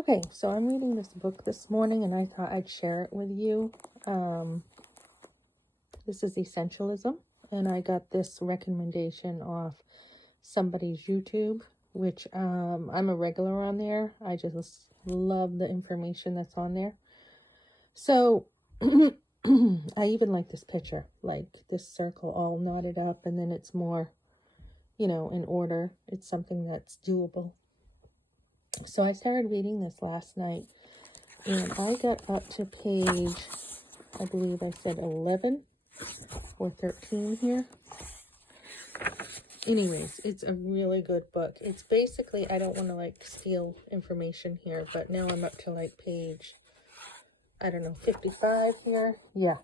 Okay, so I'm reading this book this morning and I thought I'd share it with you. This is Essentialism, and I got this recommendation off somebody's YouTube, which I'm a regular on there. I just love the information that's on there. So I even like this picture, like this circle all knotted up, and then it's more, in order. It's something that's doable. So I started reading this last night, and I got up to page, I believe I said 11 or 13 here. Anyways, it's a really good book. It's basically, I don't want to steal information here, but now I'm up to page, 55 here. Yeah.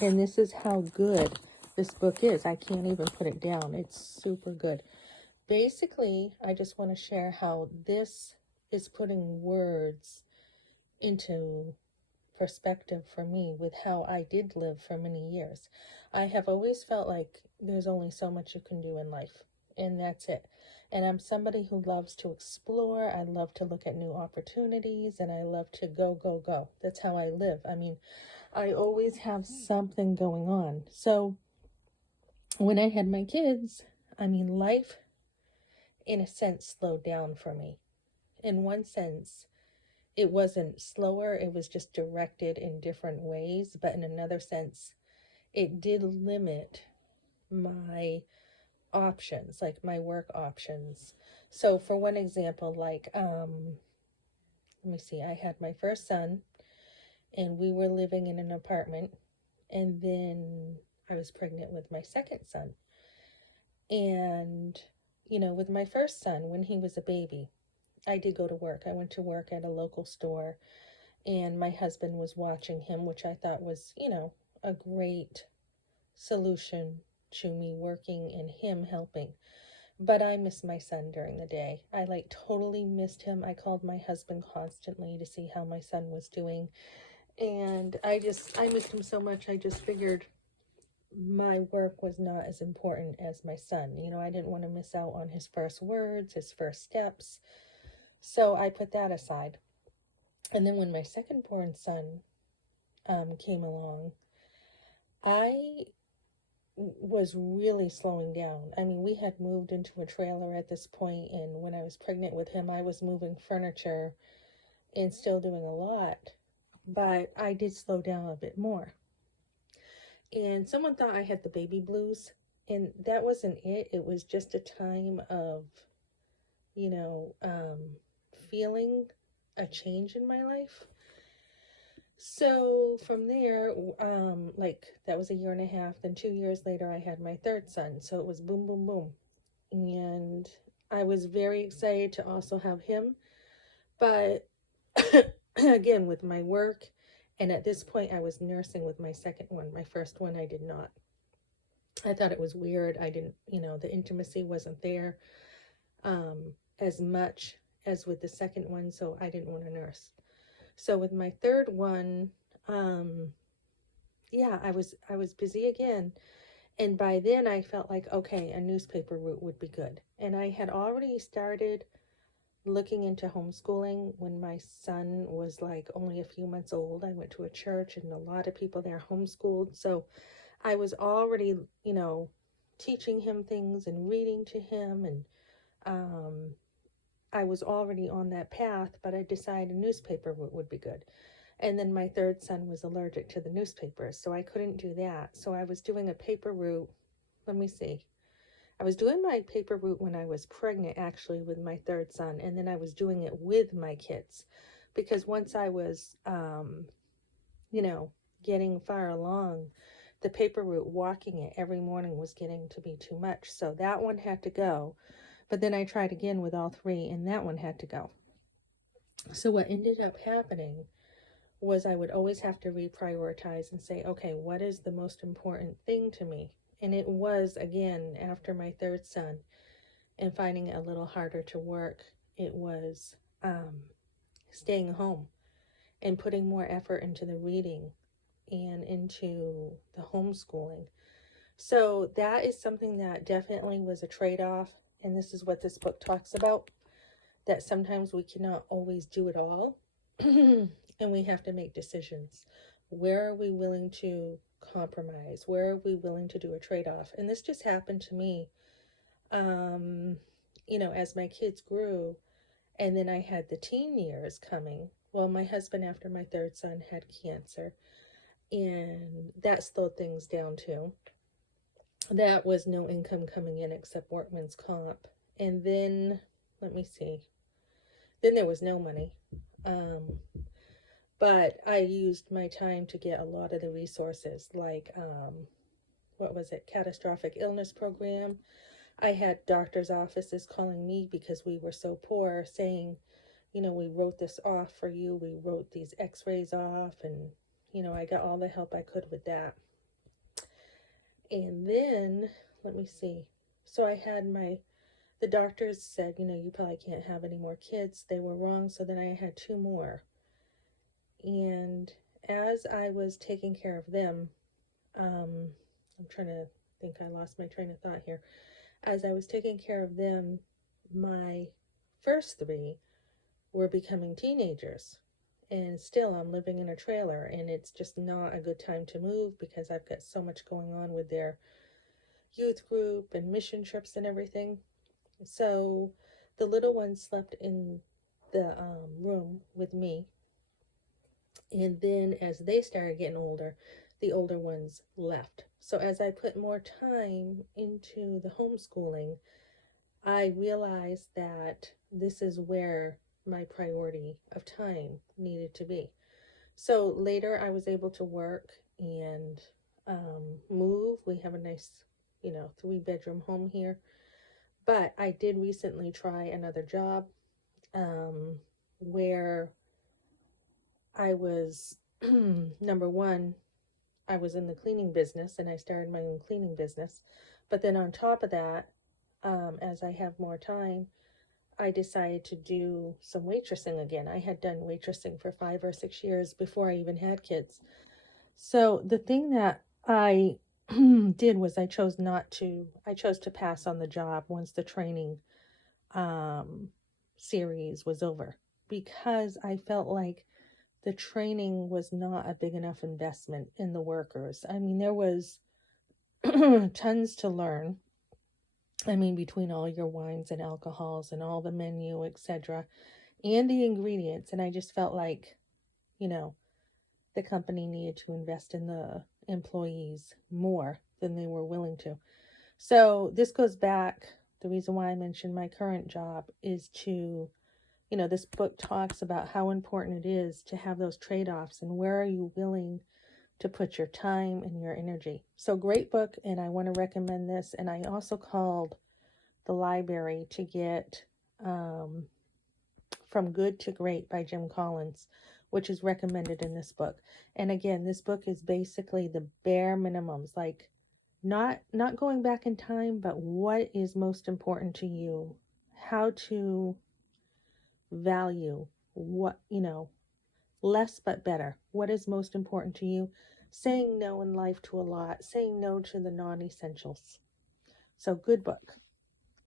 And this is how good this book is. I can't even put it down. It's super good. Basically, I just want to share how this is putting words into perspective for me with how I did live for many years. I have always felt like there's only so much you can do in life, and that's it. And I'm somebody who loves to explore. I love to look at new opportunities, and I love to go. That's how I live. I mean, I always have something going on. So when I had my kids, life in a sense slowed down for me. In one sense, it wasn't slower, it was just directed in different ways. But in another sense, it did limit my options, like my work options. So for one example, let me see, I had my first son and we were living in an apartment, and then I was pregnant with my second son. And, with my first son, when he was a baby, I did go to work. I went to work at a local store, and my husband was watching him, which I thought was, a great solution to me working and him helping. But I missed my son during the day. I totally missed him. I called my husband constantly to see how my son was doing. And I missed him so much. I just figured my work was not as important as my son. I didn't want to miss out on his first words, his first steps. So I put that aside. And then when my second born son came along, I was really slowing down. We had moved into a trailer at this point, and when I was pregnant with him, I was moving furniture and still doing a lot, but I did slow down a bit more. And someone thought I had the baby blues, and that wasn't it. It was just a time of, feeling a change in my life. So from there, that was a year and a half. Then 2 years later, I had my third son. So it was boom, boom, boom. And I was very excited to also have him. But again, with my work, and at this point, I was nursing with my second one. My first one, I did not. I thought it was weird. I didn't, the intimacy wasn't there as much as with the second one. So I didn't want to nurse. So with my third one, I was busy again. And by then I felt like, okay, a newspaper route would be good. And I had already started looking into homeschooling when my son was only a few months old. I went to a church and a lot of people there homeschooled. So I was already, teaching him things and reading to him. And I was already on that path, but I decided a newspaper route would be good. And then my third son was allergic to the newspapers, so I couldn't do that. So I was doing a paper route. Let me see. I was doing my paper route when I was pregnant, actually, with my third son. And then I was doing it with my kids. Because once I was, getting far along, the paper route, walking it every morning was getting to be too much. So that one had to go. But then I tried again with all three, and that one had to go. So what ended up happening was I would always have to reprioritize and say, okay, what is the most important thing to me? And it was, again, after my third son and finding it a little harder to work, it was staying home and putting more effort into the reading and into the homeschooling. So that is something that definitely was a trade-off. And this is what this book talks about. that sometimes we cannot always do it all. And we have to make decisions. Where are we willing to compromise? Where are we willing to do a trade-off? And this just happened to me, as my kids grew, and then I had the teen years coming. Well, my husband, after my third son, had cancer, and that slowed things down too. That was no income coming in except workman's comp. And then, let me see, then there was no money. But I used my time to get a lot of the resources, like, catastrophic illness program. I had doctor's offices calling me because we were so poor, saying, we wrote this off for you. We wrote these x-rays off, and, I got all the help I could with that. And then, let me see. So I had the doctors said, you probably can't have any more kids. They were wrong. So then I had 2 more. And as I was taking care of them, I'm trying to think, I lost my train of thought here. As I was taking care of them, my first 3 were becoming teenagers. And still I'm living in a trailer, and it's just not a good time to move because I've got so much going on with their youth group and mission trips and everything. So the little ones slept in the room with me. And then as they started getting older, the older ones left. So as I put more time into the homeschooling, I realized that this is where my priority of time needed to be. So later I was able to work and move. We have a nice, 3-bedroom home here. But I did recently try another job where I was, number one, I was in the cleaning business, and I started my own cleaning business. But then on top of that, as I have more time, I decided to do some waitressing again. I had done waitressing for 5 or 6 years before I even had kids. So the thing that I did was I chose to pass on the job once the training series was over, because I felt like the training was not a big enough investment in the workers. I mean, there was tons to learn. I mean, between all your wines and alcohols and all the menu, etc., and the ingredients. And I just felt like, the company needed to invest in the employees more than they were willing to. So this goes back, the reason why I mentioned my current job is to, this book talks about how important it is to have those trade-offs, and where are you willing to put your time and your energy. So great book, and I want to recommend this. And I also called the library to get From Good to Great by Jim Collins, which is recommended in this book. And again, this book is basically the bare minimums, like not going back in time, but what is most important to you, how to value what, less but better. What is most important to you? Saying no in life to a lot, saying no to the non-essentials. So good book.